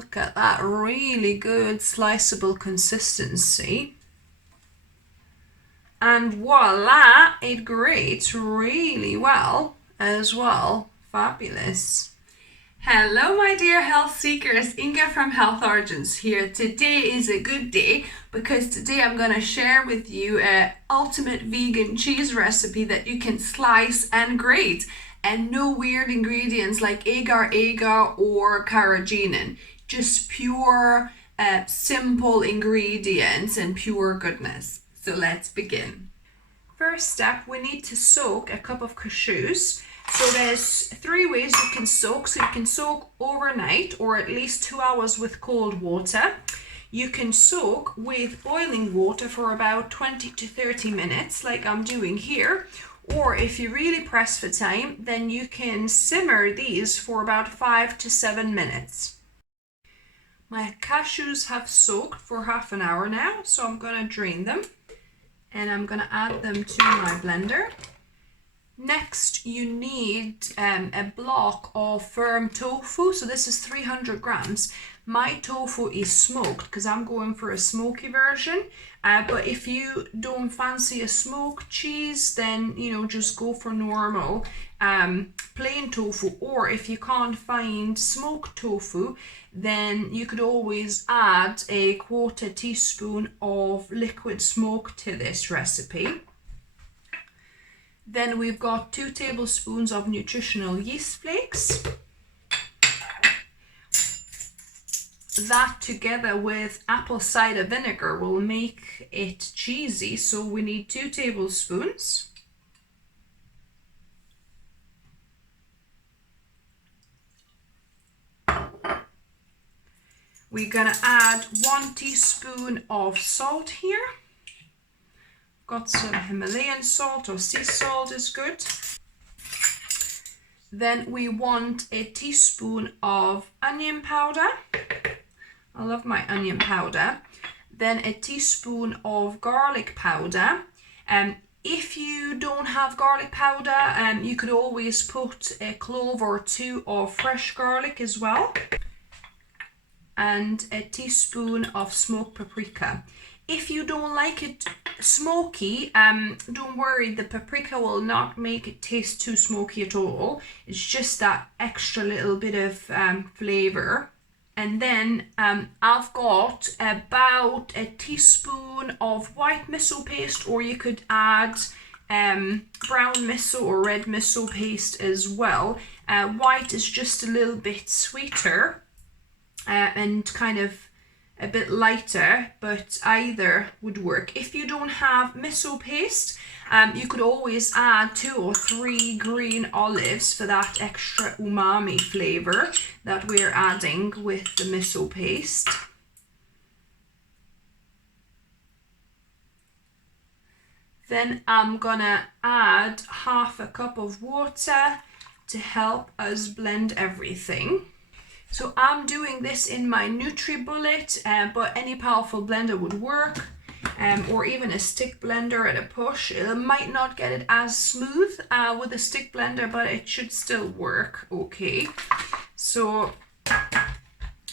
Look at that, really good sliceable consistency. And voila, it grates really well as well. Fabulous. Hello my dear health seekers, Inga from Health Origins here. Today is a good day because today I'm going to share with you an ultimate vegan cheese recipe that you can slice and grate, and no weird ingredients like agar or carageenan. Just pure simple ingredients and pure goodness. So let's begin. First step, we need to soak a cup of cashews. So there's 3 ways you can soak. So you can soak overnight or at least 2 hours with cold water. You can soak with boiling water for about 20 to 30 minutes like I'm doing here. Or if you really press for time, then you can simmer these for about 5 to 7 minutes. My cashews have soaked for half an hour now, so I'm going to drain them and I'm going to add them to my blender. Next, you need a block of firm tofu. So this is 300 grams. My tofu is smoked because I'm going for a smoky version. But if you don't fancy a smoked cheese, then just go for normal plain tofu. Or if you can't find smoked tofu, then you could always add a 1/4 teaspoon of liquid smoke to this recipe. Then we've got 2 tablespoons of nutritional yeast flakes. That together with apple cider vinegar will make it cheesy, so we need 2 tablespoons. We're gonna add 1 teaspoon of salt here. Got some Himalayan salt or sea salt is good. Then we want a teaspoon of onion powder. I love my onion powder. Then a teaspoon of garlic powder. If you don't have garlic powder, you could always put a clove or 2 of fresh garlic as well. And a teaspoon of smoked paprika. If you don't like it smoky, don't worry, the paprika will not make it taste too smoky at all. It's just that extra little bit of flavor. And then I've got about a teaspoon of white miso paste, or you could add brown miso or red miso paste as well. White is just a little bit sweeter and kind of a bit lighter, but either would work. If you don't have miso paste, you could always add 2 or 3 green olives for that extra umami flavor that we're adding with the miso paste. Then I'm gonna add 1/2 cup of water to help us blend everything. So I'm doing this in my NutriBullet, but any powerful blender would work, or even a stick blender at a push. It might not get it as smooth with a stick blender, but it should still work okay. So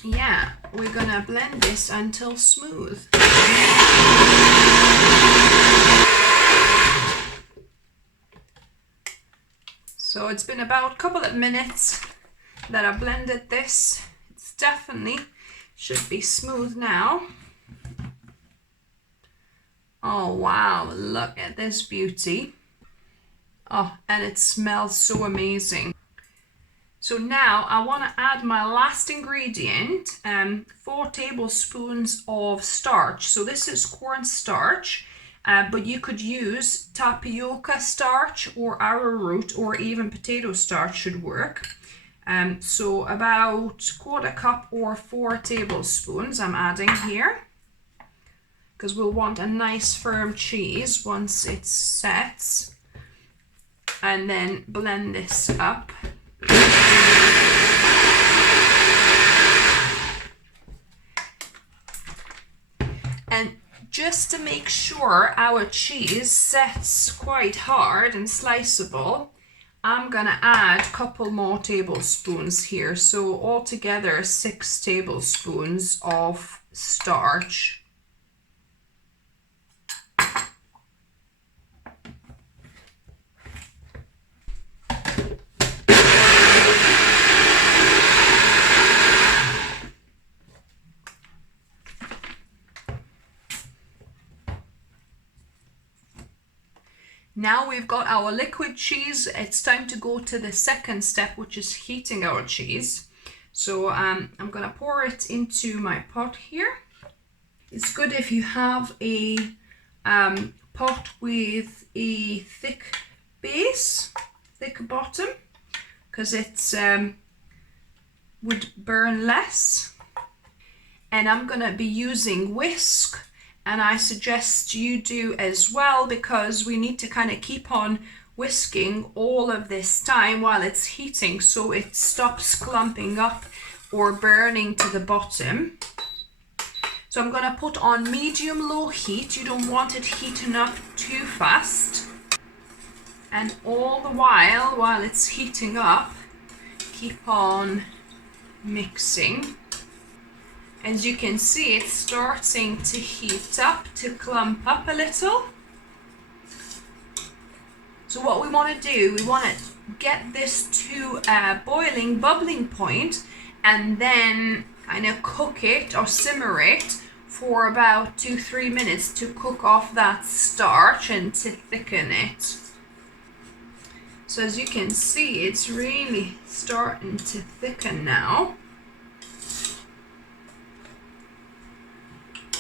yeah, we're gonna blend this until smooth. So it's been about a couple of minutes that I blended this. It's definitely should be smooth now. Oh wow, look at this beauty. Oh, and it smells so amazing. So now I want to add my last ingredient, 4 tablespoons of starch. So this is corn starch, but you could use tapioca starch or arrowroot or even potato starch should work. So about 1/4 cup or 4 tablespoons I'm adding here, because we'll want a nice firm cheese once it sets. And then blend this up. And just to make sure our cheese sets quite hard and sliceable, I'm gonna add a couple more tablespoons here. So altogether 6 tablespoons of starch. Now we've got our liquid cheese. It's time to go to the second step, which is heating our cheese. So I'm gonna pour it into my pot here. It's good if you have a pot with a thick base, thick bottom, because it's would burn less. And I'm gonna be using whisk, and I suggest you do as well, because we need to kind of keep on whisking all of this time while it's heating so it stops clumping up or burning to the bottom. So I'm gonna put on medium-low heat. You don't want it heating up too fast. And all the while it's heating up, keep on mixing. As you can see, it's starting to heat up, to clump up a little. So what we want to do, we want to get this to a boiling, bubbling point, and then kind of cook it or simmer it for about 2-3 minutes to cook off that starch and to thicken it. So as you can see, it's really starting to thicken now.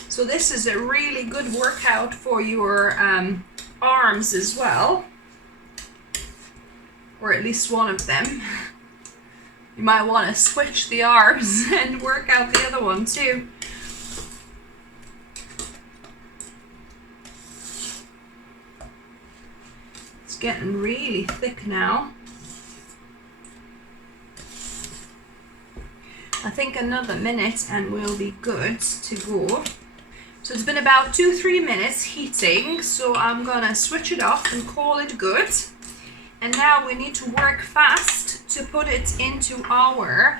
So this is a really good workout for your arms as well, or at least one of them. You might want to switch the arms and work out the other one too. It's getting really thick now. I think another minute and we'll be good to go. So it's been about 2-3 minutes heating, so I'm gonna switch it off and call it good. And now we need to work fast to put it into our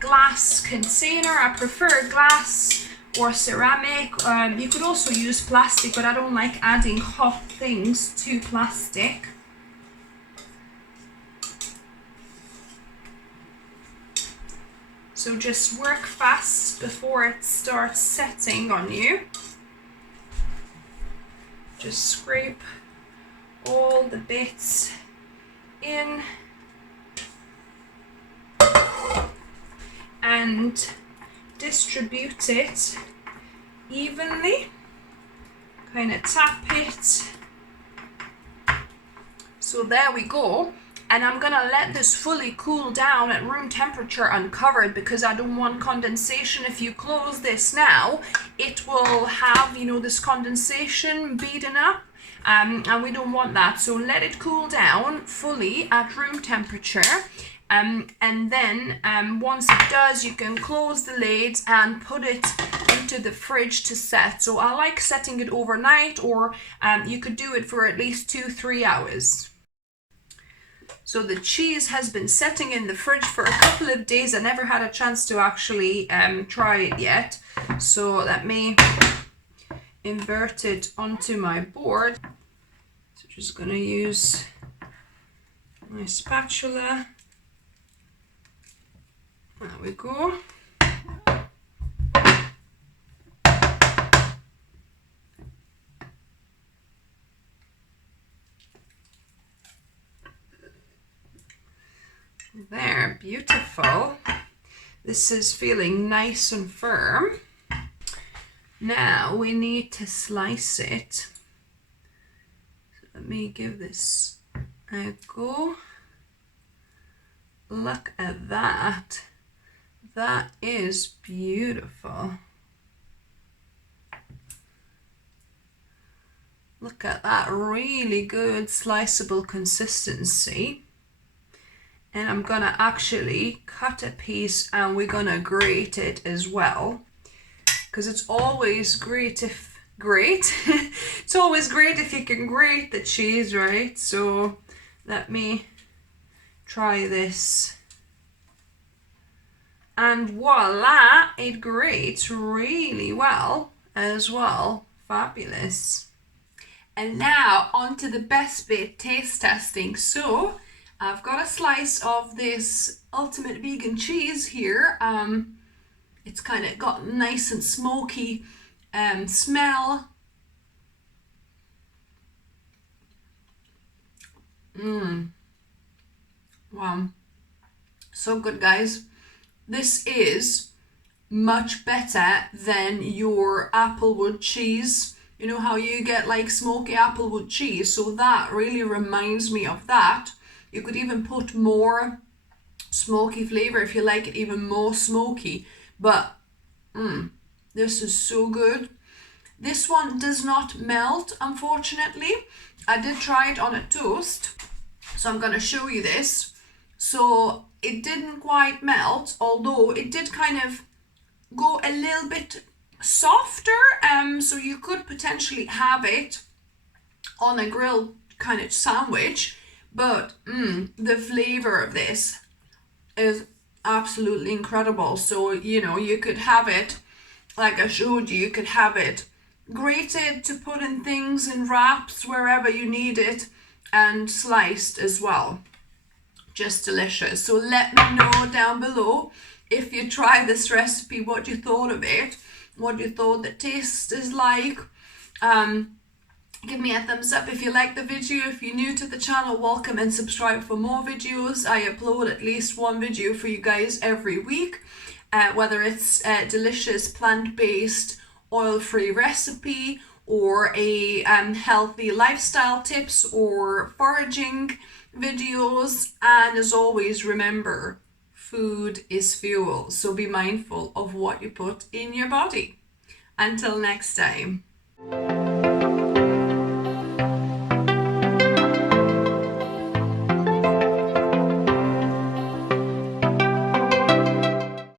glass container. I prefer glass or ceramic. You could also use plastic, but I don't like adding hot things to plastic. So just work fast before it starts setting on you. Just scrape all the bits in and distribute it evenly. Kind of tap it. So there we go. And I'm gonna let this fully cool down at room temperature uncovered, because I don't want condensation. If you close this now, it will have, you know, this condensation beaten up, and we don't want that. So let it cool down fully at room temperature. And then once it does, you can close the lid and put it into the fridge to set. So I like setting it overnight, or you could do it for at least 2-3 hours. So the cheese has been setting in the fridge for a couple of days. I never had a chance to actually try it yet. So let me invert it onto my board. So just gonna use my spatula. There we go. There, beautiful. This is feeling nice and firm. Now we need to slice it. So let me give this a go. Look at that. That is beautiful. Look at that, really good sliceable consistency. And I'm gonna actually cut a piece and we're gonna grate it as well, because it's always great if it's always great if you can grate the cheese, right? So let me try this. And voila, it grates really well as well. Fabulous. And now on to the best bit, taste testing. So I've got a slice of this ultimate vegan cheese here. It's kind of got nice and smoky smell. Wow, so good, guys. This is much better than your applewood cheese. You know how you get like smoky applewood cheese, so that really reminds me of that. You could even put more smoky flavor if you like it even more smoky, but this is so good. This one does not melt, unfortunately. I did try it on a toast, so I'm going to show you this. So it didn't quite melt, although it did kind of go a little bit softer, so you could potentially have it on a grilled kind of sandwich, but the flavor of this is absolutely incredible. So you could have it, like I showed you could have it grated to put in things, in wraps, wherever you need it, and sliced as well. Just delicious. So let me know down below if you try this recipe, what you thought of it, what you thought the taste is like. Give me a thumbs up if you like the video. If you're new to the channel, welcome and subscribe for more videos. I upload at least one video for you guys every week, whether it's a delicious plant-based oil-free recipe or a healthy lifestyle tips or foraging videos. And as always, remember, food is fuel, so be mindful of what you put in your body. Until next time.